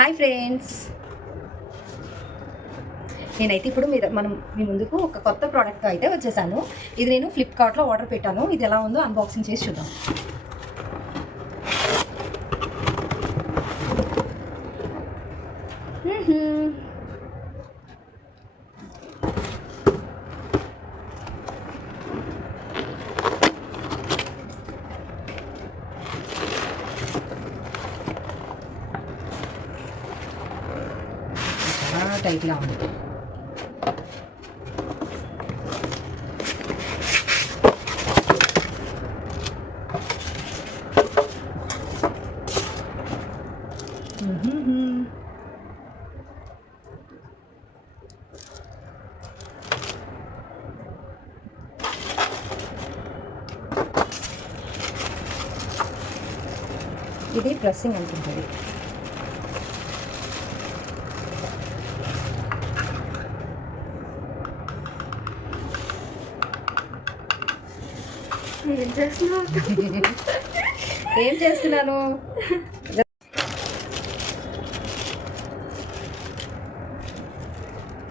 Hi friends, నేనైతే ఇప్పుడు మీ ముందుకు ఒక కొత్త ప్రోడక్ట్ అయితే వచ్చేసాను. ఇది నేను ఫ్లిప్కార్ట్లో ఆర్డర్ పెట్టాను. ఇది ఎలా ఉందో అన్బాక్సింగ్ చేసి చూద్దాం. చాలా టైట్గా ఉంది. ఇది ప్రెస్సింగ్ అనుకుంటుంది. ఏం చేస్తున్నాను?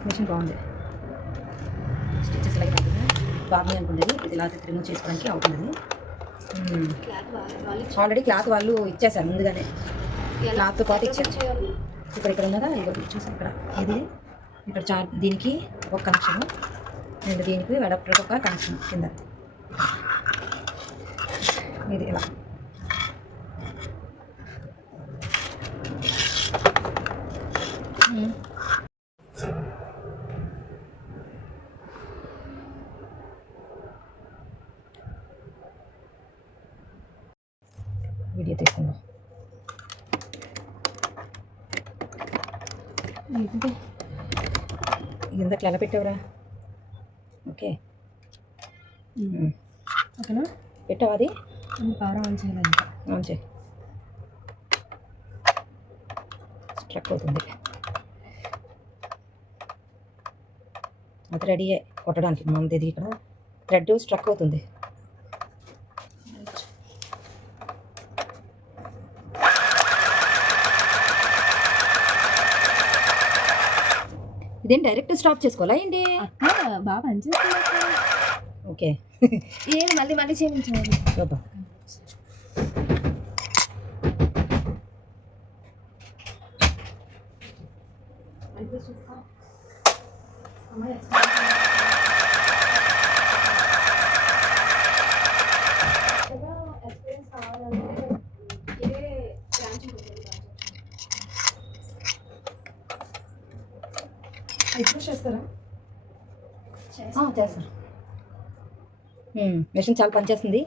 మిషన్ బాగుంది. స్టిచెస్ అలాగే బాగుంది అనుకుంటుంది. ఇది ఇలా రిమూవ్ చేసుకోవడానికి అవుతుంది. ఆల్రెడీ క్లాత్ వాళ్ళు ఇచ్చేసారు ముందుగానే, క్లాత్తో పాటు ఇచ్చారు. ఇక్కడ ఉన్నదా, ఇవి చూసి ఇక్కడ ఇది ఇక్కడ దీనికి ఒక కనెక్షన్ అండ్ దీనికి అడాప్టర్ ఒక కనెక్షన్ కింద. ఇది ఇలా వీడియో తీసుకుందాం. ఇంతకు ఎలా పెట్టావురా? ఓకే ఓకేనా, పెట్టావు. అది పవర్ ఆన్ చేయాలి. ఆన్ చేయి. స్ట్రక్ అవుతుంది. అది రెడీ కొట్టడానికి మనది. ఇక్కడ థ్రెడ్ స్ట్రక్ అవుతుంది. ఇదేం డైరెక్ట్ స్టాప్ చేసుకోవాలా ఏంటి? బాగా పనిచేస్తుంది. ఓకే, ఏం మళ్ళీ చేయించాలి. చూద్దాం. చేస్తారా? చేస్తారు. మిషన్ చాలా పనిచేస్తుంది.